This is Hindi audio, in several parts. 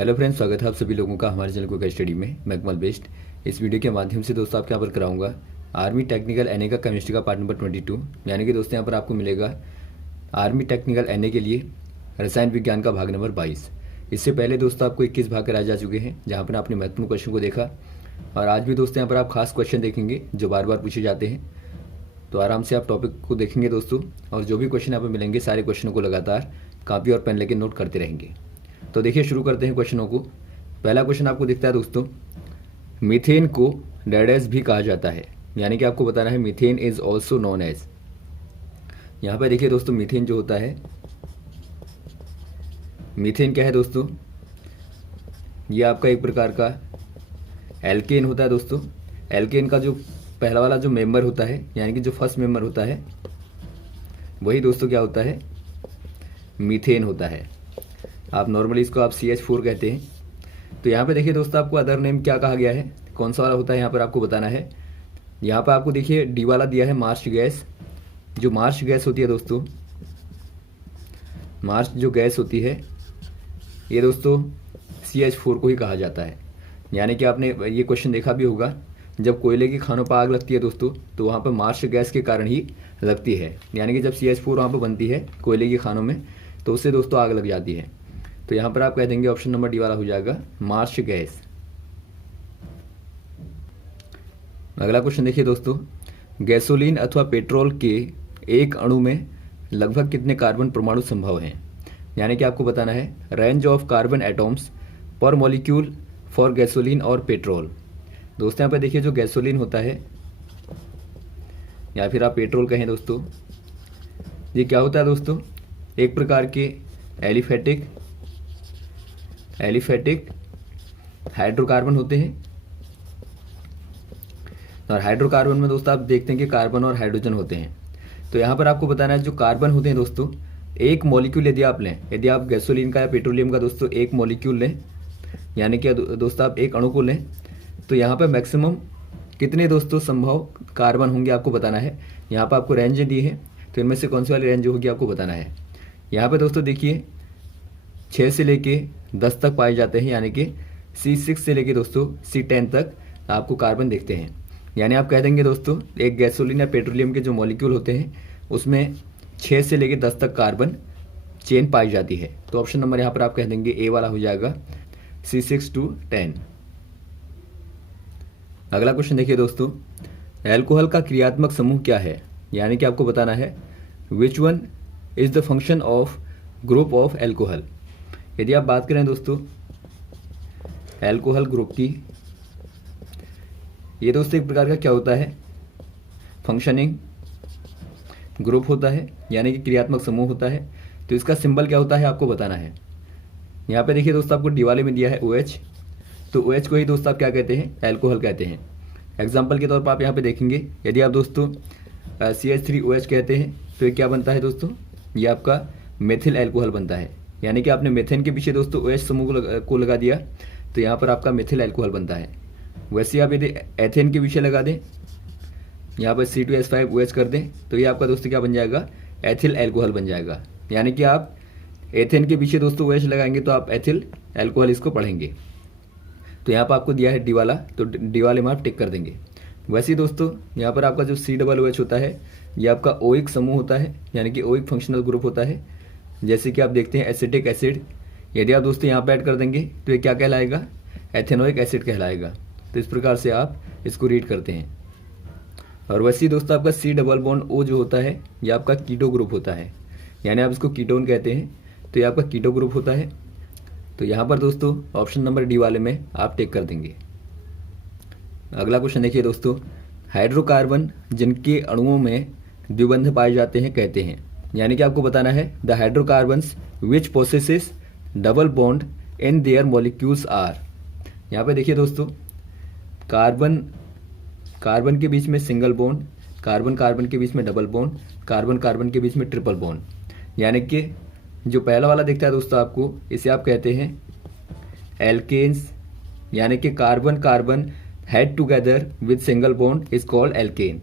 हेलो फ्रेंड्स, स्वागत है आप सभी लोगों का हमारे चैनल को स्टडी में। मैं कमल बेस्ट। इस वीडियो के माध्यम से दोस्तों आपके यहाँ पर कराऊंगा आर्मी टेक्निकल एनए का केमिस्ट्री का पार्ट नंबर 22। यानी कि दोस्तों यहाँ पर आपको मिलेगा आर्मी टेक्निकल एनए के लिए रसायन विज्ञान का भाग नंबर 22। इससे पहले दोस्तों आपको 21 भाग कराए जा चुके हैं, जहाँ पर आपने महत्वपूर्ण क्वेश्चन को देखा। और आज भी दोस्तों यहाँ पर आप खास क्वेश्चन देखेंगे जो बार बार पूछे जाते हैं। तो आराम से आप टॉपिक को देखेंगे दोस्तों, और जो भी क्वेश्चन यहाँ पर मिलेंगे सारे क्वेश्चनों को लगातार कॉपी और पेन लेके नोट करते रहेंगे। तो देखिए, शुरू करते हैं क्वेश्चनों को। पहला क्वेश्चन आपको दिखता है दोस्तों, मीथेन को डैश भी कहा जाता है। यानी कि आपको बताना है methane is also known as. यहाँ पर देखिए दोस्तों, मीथेन जो होता है, मीथेन क्या है दोस्तों, ये आपका एक प्रकार का एल्केन होता है दोस्तों। एल्केन का जो पहला वाला जो मेंबर होता है, यानी कि जो फर्स्ट मेंबर होता है, वही दोस्तों क्या होता है, मीथेन होता है। आप नॉर्मली इसको आप CH4 कहते हैं। तो यहाँ पे देखिए दोस्तों, आपको अदर नेम क्या कहा गया है, कौन सा वाला होता है, यहाँ पर आपको बताना है। यहाँ पर आपको देखिए डी वाला दिया है मार्च गैस। जो मार्च गैस होती है दोस्तों, मार्च जो गैस होती है, ये दोस्तों CH4 को ही कहा जाता है। यानी कि आपने ये क्वेश्चन देखा भी होगा, जब कोयले की खानों पर आग लगती है दोस्तों, तो वहाँ पर मार्च गैस के कारण ही लगती है। यानी कि जब CH4 वहाँ पर बनती है कोयले की खानों में, तो उससे दोस्तों आग लग जाती है। तो यहाँ पर आप कह देंगे ऑप्शन नंबर डी वाला हो जाएगा मार्च गैस। अगला क्वेश्चन देखिए दोस्तों, गैसोलीन अथवा पेट्रोल के एक अणु में लगभग कितने कार्बन परमाणु संभव हैं। यानी कि आपको बताना है रेंज ऑफ कार्बन एटॉम्स पर मॉलिक्यूल फॉर गैसोलीन और पेट्रोल। दोस्तों यहाँ पर देखिए, जो गैसोलीन होता है या फिर आप पेट्रोल कहें दोस्तों, ये क्या होता है दोस्तों, एक प्रकार के एलिफेटिक हाइड्रोकार्बन होते हैं। और हाइड्रोकार्बन में दोस्तों आप देखते हैं कि कार्बन और हाइड्रोजन होते हैं। तो यहाँ पर आपको बताना है जो कार्बन होते हैं दोस्तों, एक मॉलिक्यूल यदि आप लें, यदि आप गैसोलीन का या पेट्रोलियम का दोस्तों एक मॉलिक्यूल लें, यानी कि दोस्तों आप एक अणु को लें, तो यहाँ पर मैक्सिमम कितने दोस्तों संभव कार्बन होंगे आपको बताना है। यहाँ पर आपको रेंज दी है, तो इनमें से कौन सी वाली रेंज होगी आपको बताना है। यहाँ पर दोस्तों देखिए 6 से लेके 10 तक पाए जाते हैं, यानी कि C6 से लेके दोस्तों C10 तक आपको कार्बन देखते हैं। यानी आप कह देंगे दोस्तों, एक गैसोलीन या पेट्रोलियम के जो मॉलिक्यूल होते हैं उसमें 6 से लेके 10 तक कार्बन चेन पाई जाती है। तो ऑप्शन नंबर यहाँ पर आप कह देंगे ए वाला हो जाएगा C6 to 10। अगला क्वेश्चन देखिए दोस्तों, एल्कोहल का क्रियात्मक समूह क्या है। यानी कि आपको बताना है which one is the function of group of alcohol. यदि आप बात करें दोस्तों एल्कोहल ग्रुप की, ये दोस्तों एक प्रकार का क्या होता है, फंक्शनिंग ग्रुप होता है, यानी कि क्रियात्मक समूह होता है। तो इसका सिंबल क्या होता है आपको बताना है। यहाँ पे देखिए दोस्तों, आपको डी में दिया है OH। तो OH को ही दोस्तों आप क्या कहते हैं, एल्कोहल कहते हैं। एग्जाम्पल के तौर पर आप यहाँ पे देखेंगे, यदि आप दोस्तों CH3OH कहते हैं, तो ये क्या बनता है दोस्तों, ये आपका मेथिल एल्कोहल बनता है। यानी कि आपने मेथेन के पीछे दोस्तों OH समूह को लगा दिया, तो यहाँ पर आपका मेथिल एल्कोहल बनता है। वैसे आप यदि एथेन के पीछे लगा दें, यहाँ पर C2H5OH कर दें, तो ये आपका दोस्तों क्या बन जाएगा, एथिल एल्कोहल बन जाएगा। यानी कि आप एथेन के पीछे दोस्तों OH लगाएंगे तो आप एथिल एल्कोहल इसको पढ़ेंगे। तो यहाँ पर आपको दिया है डी वाला, तो डी वाले में आप टिक कर देंगे। वैसे ही दोस्तों यहाँ पर आपका जो COOH होता है, ये आपका ओइक समूह होता है, यानी कि ओइक फंक्शनल ग्रुप होता है। जैसे कि आप देखते हैं एसिटिक एसिड, यदि आप दोस्तों यहाँ पर ऐड कर देंगे तो ये क्या कहलाएगा, एथेनोइक एसिड कहलाएगा। तो इस प्रकार से आप इसको रीड करते हैं। और वैसे ही दोस्तों आपका C+O जो होता है, ये आपका कीटो ग्रुप होता है, यानी आप इसको कीटोन कहते हैं। तो ये आपका कीटो ग्रुप होता है। तो यहाँ पर दोस्तों ऑप्शन नंबर डी वाले में आप टिक कर देंगे। अगला क्वेश्चन देखिए दोस्तों, हाइड्रोकार्बन जिनके अणुओं में द्विबंध पाए जाते हैं कहते हैं। यानी कि आपको बताना है the hydrocarbons which possesses double bond in their molecules are. यहाँ पे देखिए दोस्तों, कार्बन के बीच में सिंगल बॉन्ड, कार्बन के बीच में डबल बॉन्ड, कार्बन के बीच में ट्रिपल बॉन्ड। यानी कि जो पहला वाला दिखता है दोस्तों आपको, इसे आप कहते हैं एल्केन्स। यानी कि carbon held together with single bond is called alkane.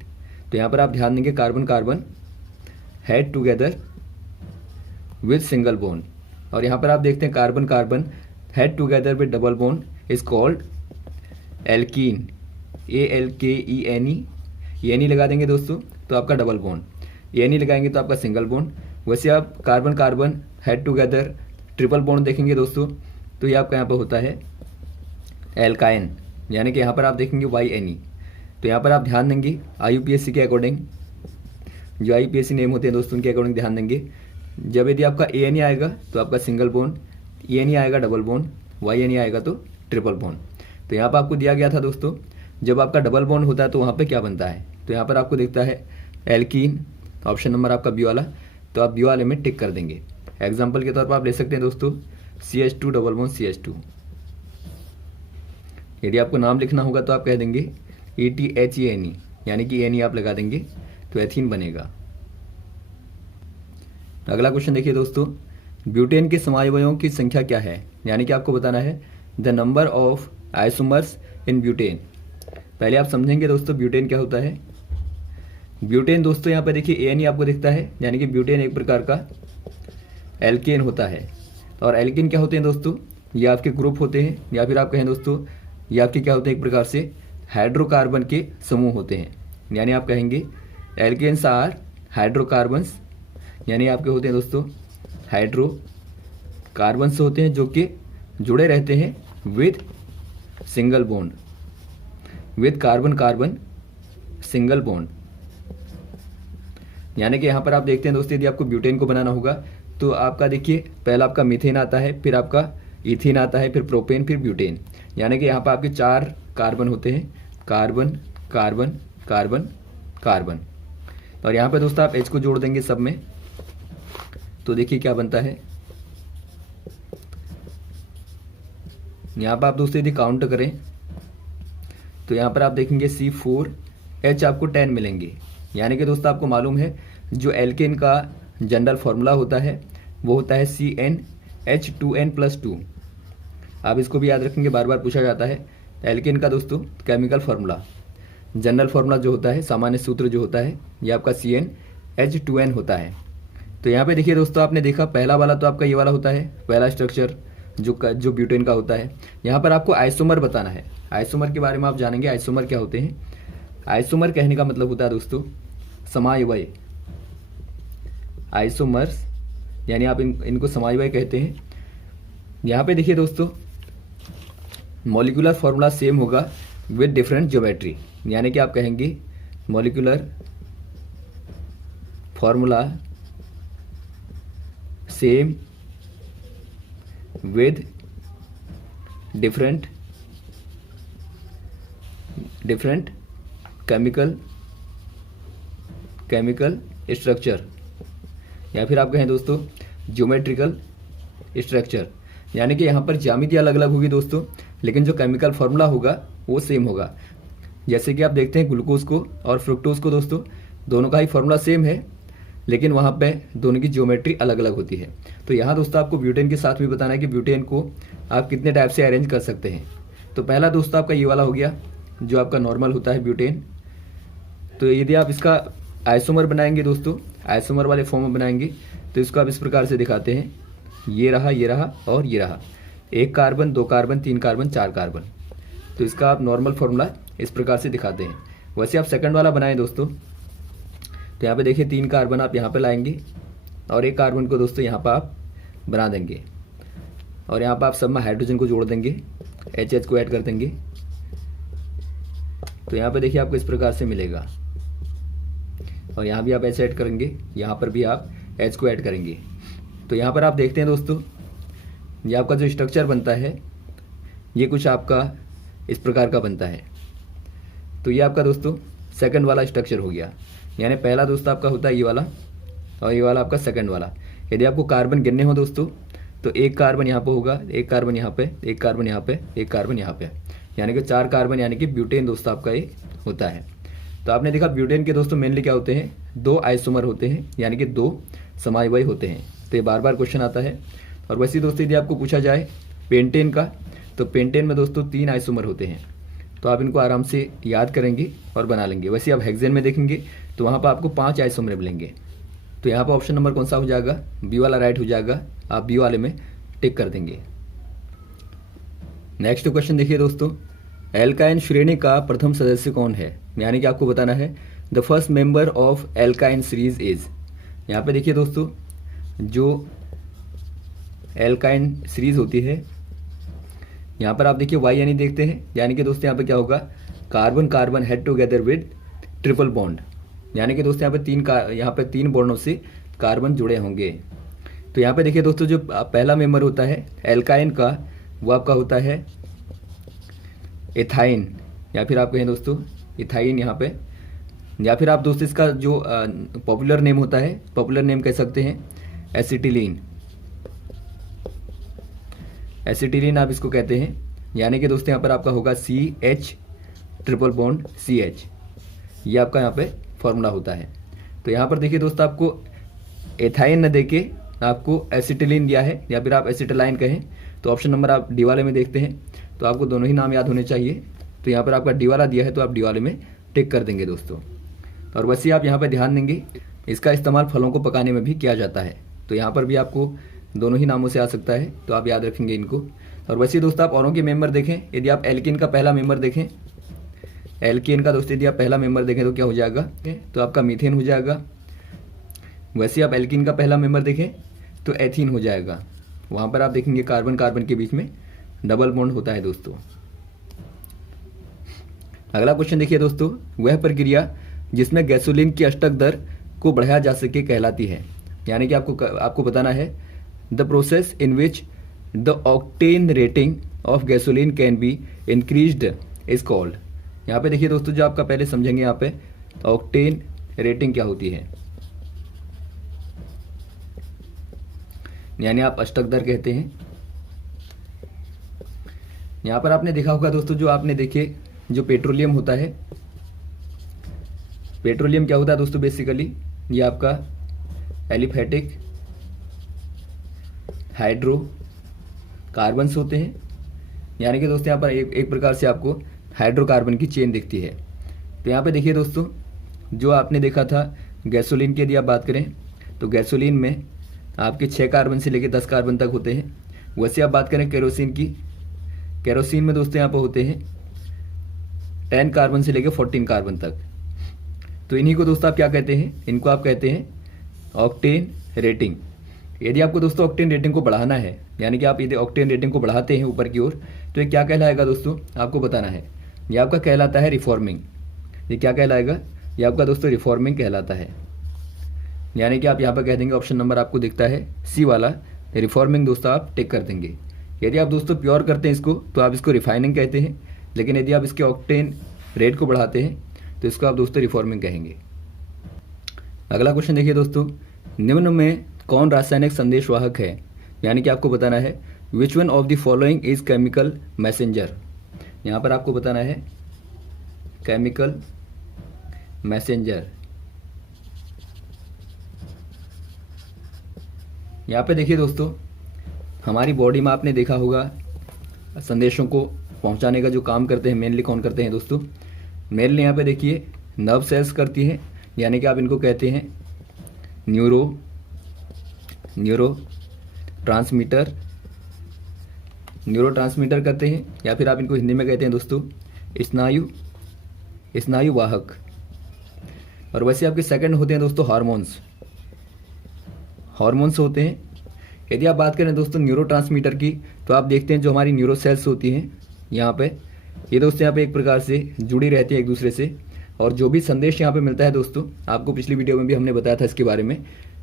तो यहाँ पर आप ध्यान देंगे carbon held together with single bond. और यहाँ पर आप देखते हैं carbon held together with double bond is called alkene, ALKENE। एनी लगा देंगे दोस्तों तो आपका डबल बॉन्ड, एनी लगाएंगे तो आपका सिंगल बॉन्ड। वैसे आप carbon carbon held together triple bond देखेंगे दोस्तों तो ये आपका यहाँ पर होता है एल्काइन, यानी कि यहाँ पर आप देखेंगे YNE। तो यहाँ पर आप ध्यान देंगे IUPAC के अकॉर्डिंग, जो IUPAC नेम होते हैं दोस्तों उनके अकॉर्डिंग ध्यान देंगे। जब यदि आपका ANE आएगा तो आपका सिंगल बॉन्ड, ENE आएगा डबल बॉन्ड, YNE आएगा तो ट्रिपल बॉन्ड। तो यहाँ पर आपको दिया गया था दोस्तों, जब आपका डबल बॉन्ड होता है तो वहाँ पे क्या बनता है, तो यहाँ पर आपको दिखता है एल्कीन, ऑप्शन नंबर आपका बी वाला, तो आप बी वाले में टिक कर देंगे। एग्जाम्पल के तौर पर आप ले सकते हैं दोस्तों CH2 डबल बॉन्ड CH2। यदि आपको नाम लिखना होगा तो आप कह देंगे ETHENE, यानी कि एनी आप लगा देंगे तो एथीन बनेगा। अगला क्वेश्चन देखिए दोस्तों, ब्यूटेन के समावयवों की संख्या क्या है, यानी कि आपको बताना है the number of isomers in butane. पहले आप समझेंगे दोस्तों ब्यूटेन क्या होता है। ब्यूटेन दोस्तों यहाँ पर देखिए ANE आपको दिखता है, यानी कि ब्यूटेन एक प्रकार का एल्केन होता है। और एल्केन क्या होते हैं दोस्तों, ये आपके ग्रुप होते हैं, या फिर आप कहें दोस्तों ये आपके क्या होते हैं, एक प्रकार से हाइड्रोकार्बन के समूह होते हैं। यानी आप कहेंगे एल्केन्स आर हाइड्रोकार्बन्स, यानी आपके होते हैं दोस्तों हाइड्रोकार्बन्स होते हैं जो कि जुड़े रहते हैं with single bond, with carbon carbon single bond. यानी कि यहाँ पर आप देखते हैं दोस्तों, यदि आपको ब्यूटेन को बनाना होगा तो आपका देखिए पहला आपका मीथेन आता है, फिर आपका इथीन आता है, फिर प्रोपेन, फिर ब्यूटेन। यानी कि यहाँ पर आपके 4 कार्बन होते हैं, कार्बन कार्बन कार्बन कार्बन। और यहाँ पे दोस्तों आप H को जोड़ देंगे सब में, तो देखिए क्या बनता है। यहाँ पर आप दोस्तों यदि काउंट करें तो यहाँ पर आप देखेंगे C4H आपको 10 मिलेंगे। यानी कि दोस्तों आपको मालूम है जो एल्केन का जनरल फॉर्मूला होता है वो होता है CnH2n+2। आप इसको भी याद रखेंगे, बार बार पूछा जाता है। एल्केन का दोस्तों केमिकल फार्मूला, जनरल फार्मूला जो होता है, सामान्य सूत्र जो होता है, ये आपका CnH2n होता है। तो यहाँ पे देखिए दोस्तों आपने देखा पहला वाला तो आपका ये वाला होता है, पहला स्ट्रक्चर जो ब्यूटेन का होता है। यहाँ पर आपको आइसोमर बताना है, आइसोमर के बारे में आप जानेंगे आइसोमर क्या होते हैं। आइसोमर कहने का मतलब होता है दोस्तों समायवय, आइसोमर्स यानी आप इनको समायवय कहते हैं। यहाँ पे देखिए दोस्तों मॉलिक्यूलर फॉर्मूला सेम होगा विद डिफरेंट ज्योमेट्री, यानी कि आप कहेंगे molecular formula same with different chemical structure, या फिर आप कहें दोस्तों ज्योमेट्रिकल स्ट्रक्चर। यानी कि यहाँ पर ज्यामिति अलग अलग होगी दोस्तों, लेकिन जो केमिकल फार्मूला होगा वो सेम होगा। जैसे कि आप देखते हैं ग्लूकोज को और फ्रुक्टोज को दोस्तों, दोनों का ही फार्मूला सेम है, लेकिन वहाँ पे दोनों की ज्योमेट्री अलग अलग होती है। तो यहाँ दोस्तों आपको ब्यूटेन के साथ भी बताना है कि ब्यूटेन को आप कितने टाइप से अरेंज कर सकते हैं। तो पहला दोस्तों आपका ये वाला हो गया जो आपका नॉर्मल होता है ब्यूटेन। तो यदि आप इसका आइसोमर बनाएंगे दोस्तों, आइसोमर वाले फॉर्म में बनाएंगे तो इसको आप इस प्रकार से दिखाते हैं, ये रहा और ये रहा, 1 कार्बन 2 कार्बन 3 कार्बन 4 कार्बन। तो इसका आप नॉर्मल फॉर्मूला इस प्रकार से दिखाते हैं। वैसे आप सेकंड वाला बनाएं दोस्तों, तो यहाँ पे देखिए 3 कार्बन आप यहाँ पे लाएंगे और 1 कार्बन को दोस्तों यहाँ पर आप बना देंगे, और यहाँ पर आप सब में हाइड्रोजन को जोड़ देंगे, HH को ऐड कर देंगे। तो यहाँ पे देखिए आपको इस प्रकार से मिलेगा, और यहाँ भी आप H ऐड करेंगे, यहाँ पर भी आप H को ऐड करेंगे। तो यहाँ पर आप देखते हैं दोस्तों ये आपका जो स्ट्रक्चर बनता है ये कुछ आपका इस प्रकार का बनता है। तो ये आपका दोस्तों सेकंड वाला स्ट्रक्चर हो गया, यानी पहला दोस्तों आपका होता है ये वाला, और ये वाला आपका सेकंड वाला। यदि आपको कार्बन गिनने हो दोस्तों तो 1 कार्बन यहाँ पे होगा, 1 कार्बन यहाँ पे, 1 कार्बन यहाँ पे, 1 कार्बन यहाँ पे, यानी कि 4 कार्बन, यानी कि ब्यूटेन दोस्तों आपका ये होता है। तो आपने देखा ब्यूटेन के दोस्तों मेनली क्या होते हैं, 2 आइसोमर होते हैं, यानी कि 2 समायवय होते हैं। तो ये बार बार क्वेश्चन आता है। और वैसे दोस्तों यदि आपको पूछा जाए पेंटेन का, तो पेंटेन में दोस्तों 3 आइसोमर होते हैं। तो आप इनको आराम से याद करेंगे और बना लेंगे। वैसे आप हेक्सेन में देखेंगे तो वहाँ पर आपको 5 आइसोमर मिलेंगे। तो यहाँ पर ऑप्शन नंबर कौन सा हो जाएगा, बी वाला राइट हो जाएगा। आप बी वाले में टिक कर देंगे। नेक्स्ट क्वेश्चन देखिए दोस्तों, एल्काइन श्रेणी का प्रथम सदस्य कौन है, यानी कि आपको बताना है the first member of alkyne series is. यहाँ पे देखिए दोस्तों, जो एल्काइन सीरीज होती है, यहाँ पर आप देखिए वाई यानी देखते हैं, यानी कि दोस्तों यहाँ पे क्या होगा, carbon carbon held together with triple bond, यानी कि दोस्तों यहाँ पे तीन बॉन्डों से कार्बन जुड़े होंगे। तो यहाँ पे देखिए दोस्तों, जो पहला मेंबर होता है एल्काइन का, वो आपका होता है एथाइन, या फिर आप कहें दोस्तों इथाइन यहाँ पे, या फिर आप दोस्तों इसका जो पॉपुलर नेम होता है, पॉपुलर नेम कह सकते हैं एसिटिलीन, एसिटिलीन आप इसको कहते हैं। यानी कि दोस्तों यहाँ पर आपका होगा CH ट्रिपल बॉन्ड CH, ये आपका यहाँ पे फॉर्मूला होता है। तो यहाँ पर देखिए दोस्तों, आपको एथाइन न देके आपको एसिटिलीन दिया है, या फिर आप एसिटिलाइन कहें, तो ऑप्शन नंबर आप डी वाले में देखते हैं, तो आपको दोनों ही नाम याद होने चाहिए। तो यहाँ पर आपका डी वाला दिया है, तो आप डी वाले में टिक कर देंगे दोस्तों। और वैसे आप यहाँ पर ध्यान देंगे, इसका इस्तेमाल फलों को पकाने में भी किया जाता है, तो यहाँ पर भी आपको दोनों ही नामों से आ सकता है, तो आप याद रखेंगे इनको। और वैसे दोस्तों आप औरों के मेंबर देखें, यदि आप एल्कीन का पहला मेंबर देखें, एल्कीन का दोस्तों यदि आप पहला मेंबर देखें तो क्या हो जाएगा, तो आपका मीथेन हो जाएगा। वैसे आप एल्कीन का पहला मेंबर देखें तो एथीन हो जाएगा, वहाँ पर आप देखेंगे कार्बन कार्बन के बीच में डबल बॉन्ड होता है दोस्तों। अगला क्वेश्चन देखिए दोस्तों, वह प्रक्रिया जिसमें गैसोलीन की अष्टक दर को बढ़ाया जा सके कहलाती है, यानी कि आपको बताना है the process in which the octane rating of gasoline can be increased is called. यहाँ पे देखिए दोस्तों, जो आपका पहले समझेंगे यहाँ पे ऑक्टेन रेटिंग क्या होती है, यानी आप अष्टक दर कहते हैं। यहाँ पर आपने देखा होगा दोस्तों, जो आपने देखे जो पेट्रोलियम होता है, पेट्रोलियम क्या होता है दोस्तों, बेसिकली ये आपका एलिफेटिक हाइड्रो कार्बन्स होते हैं, यानी कि दोस्तों यहाँ पर एक प्रकार से आपको हाइड्रोकार्बन की चेन दिखती है। तो यहाँ पे देखिए दोस्तों, जो आपने देखा था गैसोलीन की यदि आप बात करें, तो गैसोलीन में आपके 6 कार्बन से लेकर 10 कार्बन तक होते हैं। वैसे आप बात करें केरोसिन की, केरोसिन में दोस्तों यहाँ पर होते हैं 10 कार्बन से लेकर 14 कार्बन तक। तो इन्हीं को दोस्तों आप क्या कहते हैं, इनको आप कहते हैं ऑक्टेन रेटिंग। यदि आपको दोस्तों ऑक्टेन रेटिंग को बढ़ाना है, यानी कि आप यदि ऑक्टेन रेटिंग को बढ़ाते हैं ऊपर की ओर, तो ये क्या कहलाएगा दोस्तों, आपको बताना है। ये आपका कहलाता है रिफॉर्मिंग। ये क्या कहलाएगा, ये आपका दोस्तों रिफॉर्मिंग कहलाता है। यानी कि आप यहाँ पर कह देंगे, ऑप्शन नंबर आपको दिखता है सी वाला, रिफॉर्मिंग दोस्तों आप टिक कर देंगे। यदि आप दोस्तों प्योर करते हैं इसको, तो आप इसको रिफाइनिंग कहते हैं, लेकिन यदि आप इसके ऑक्टेन रेट को बढ़ाते हैं तो इसको आप दोस्तों रिफॉर्मिंग कहेंगे। अगला क्वेश्चन देखिए दोस्तों, निम्न में कौन रासायनिक संदेशवाहक है, यानी कि आपको बताना है which one of the following is chemical messenger. यहाँ पर आपको बताना है केमिकल मैसेंजर। यहाँ पे देखिए दोस्तों, हमारी बॉडी में आपने देखा होगा संदेशों को पहुँचाने का जो काम करते हैं मेनली कौन करते हैं दोस्तों, मेनली यहाँ पे देखिए नर्व सेल्स करती हैं, यानी कि आप इनको कहते हैं न्यूरो ट्रांसमीटर करते हैं, या फिर आप इनको हिंदी में कहते हैं दोस्तों स्नायु वाहक। और वैसे आपके सेकंड होते हैं दोस्तों हार्मोन्स होते हैं। यदि आप बात करें दोस्तों न्यूरोट्रांसमीटर की, तो आप देखते हैं जो हमारी न्यूरो सेल्स होती हैं यहाँ पे, ये दोस्तों यहाँ पे एक प्रकार से जुड़ी रहती है एक दूसरे से, और जो भी संदेश यहाँ पे मिलता है दोस्तों, आपको पिछली वीडियो में भी हमने बताया था इसके बारे में।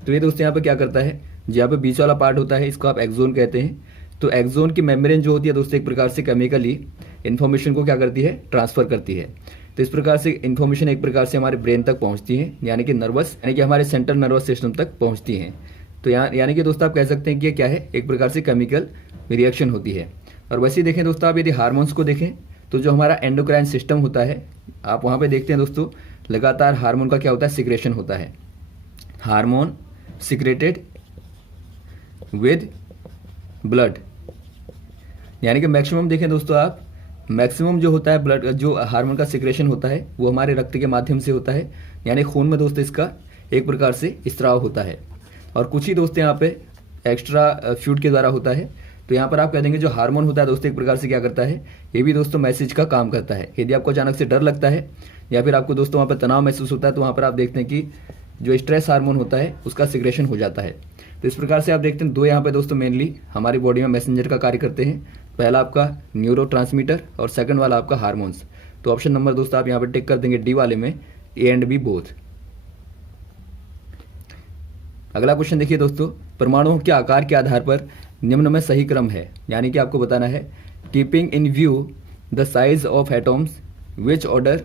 तो ये दोस्तों यहाँ पे क्या करता है, जो यहाँ पे बीच वाला पार्ट होता है इसको आप एक्सोन कहते हैं। तो एक्सोन की मेम्ब्रेन जो होती है दोस्तों, एक प्रकार से केमिकली इन्फॉर्मेशन को क्या करती है, ट्रांसफर करती है। तो इस प्रकार से इन्फॉर्मेशन एक प्रकार से हमारे ब्रेन तक पहुँचती है, यानी कि हमारे सेंट्रल नर्वस सिस्टम तक पहुँचती हैं। तो यानी कि दोस्तों आप कह सकते हैं कि ये क्या है, एक प्रकार से केमिकल रिएक्शन होती है। और वैसे ही देखें दोस्तों, आप यदि हार्मोन्स को देखें, तो जो हमारा एंडोक्राइन सिस्टम होता है, आप वहाँ पे देखते हैं दोस्तों लगातार हार्मोन का क्या होता है, सिक्रेशन होता है। हार्मोन सिक्रेटेड विद ब्लड, यानी कि मैक्सिमम देखें दोस्तों आप, मैक्सिमम जो होता है ब्लड, जो हार्मोन का सिक्रेशन होता है वो हमारे रक्त के माध्यम से होता है, यानी खून में दोस्तों इसका एक प्रकार से स्त्राव होता है। और कुछ ही दोस्तों यहाँ पे एक्स्ट्रा फ्लूइड के द्वारा होता है। तो यहाँ पर आप कह देंगे जो हार्मोन होता है दोस्तों एक प्रकार से क्या करता है, ये भी दोस्तों मैसेज का काम करता है। यदि आपको अचानक से डर लगता है या फिर आपको दोस्तों वहाँ पर तनाव महसूस होता है तो वहाँ पर आप देखते हैं कि जो स्ट्रेस हार्मोन होता है उसका सिक्रेशन हो जाता है। तो इस प्रकार से आप देखते हैं दो यहाँ पे दोस्तों मेनली हमारी बॉडी में मैसेंजर का कार्य करते हैं। पहला आपका न्यूरोट्रांसमीटर और सेकंड वाला आपका हार्मोन्स। तो ऑप्शन नंबर दोस्तों आप यहाँ पर टिक कर देंगे डी वाले में, ए एंड बी बोथ। अगला क्वेश्चन देखिए दोस्तों, परमाणुओं के आकार के आधार पर निम्न में सही क्रम है, यानी कि आपको बताना है keeping in view the size of atoms which order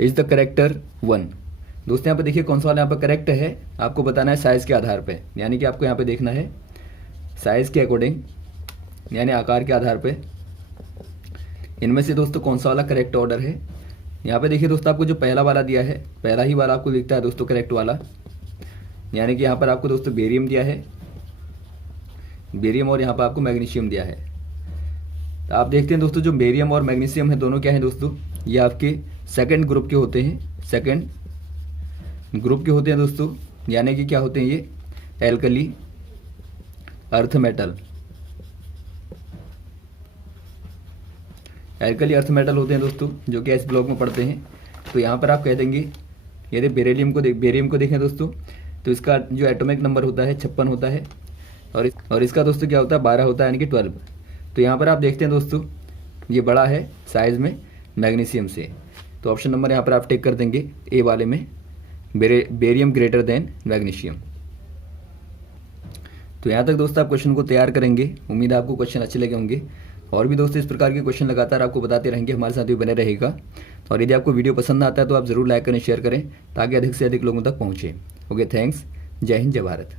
is the character 1। दोस्तों यहाँ पे देखिए कौन सा वाला यहाँ पर करेक्ट है, आपको बताना है साइज के आधार पे, यानी कि आपको यहाँ पे देखना है साइज के अकॉर्डिंग, यानी आकार के आधार पे इनमें से दोस्तों कौन सा वाला करेक्ट ऑर्डर है। यहाँ पे देखिए दोस्तों आपको जो पहला वाला दिया है, पहला ही वाला आपको दिखता है दोस्तों करेक्ट वाला, यानी कि यहाँ पर आपको दोस्तों बेरियम दिया है, बेरियम और यहाँ पर आपको मैग्नीशियम दिया है। तो आप देखते हैं दोस्तों जो बेरियम और मैग्नीशियम है दोनों क्या है दोस्तों, ये आपके सेकंड ग्रुप के होते हैं, सेकंड ग्रुप के होते हैं दोस्तों, यानी कि क्या होते हैं ये alkali earth metal, alkali earth metal होते हैं दोस्तों, जो कि इस ब्लॉक में पढ़ते हैं। तो यहाँ पर आप कह देंगे यदि बेरियम को देखें दोस्तों तो इसका जो एटॉमिक नंबर होता है 56 होता है और इसका दोस्तों क्या होता है 12 होता है, यानी कि 12। तो यहाँ पर आप देखते हैं दोस्तों ये बड़ा है साइज में मैग्नीशियम से। तो ऑप्शन नंबर यहाँ पर आप टिक कर देंगे ए वाले में, बेरियम ग्रेटर देन मैग्नीशियम। तो यहाँ तक दोस्तों आप क्वेश्चन को तैयार करेंगे, उम्मीद है आपको क्वेश्चन अच्छे लगे होंगे। और भी दोस्तों इस प्रकार के क्वेश्चन लगातार आपको बताते रहेंगे, हमारे साथ भी बने रहेगा। और यदि आपको वीडियो पसंद आता है तो आप ज़रूर लाइक करें, शेयर करें, ताकि अधिक से अधिक लोगों तक पहुँचे। Okay, thanks. जय हिंद, जय भारत।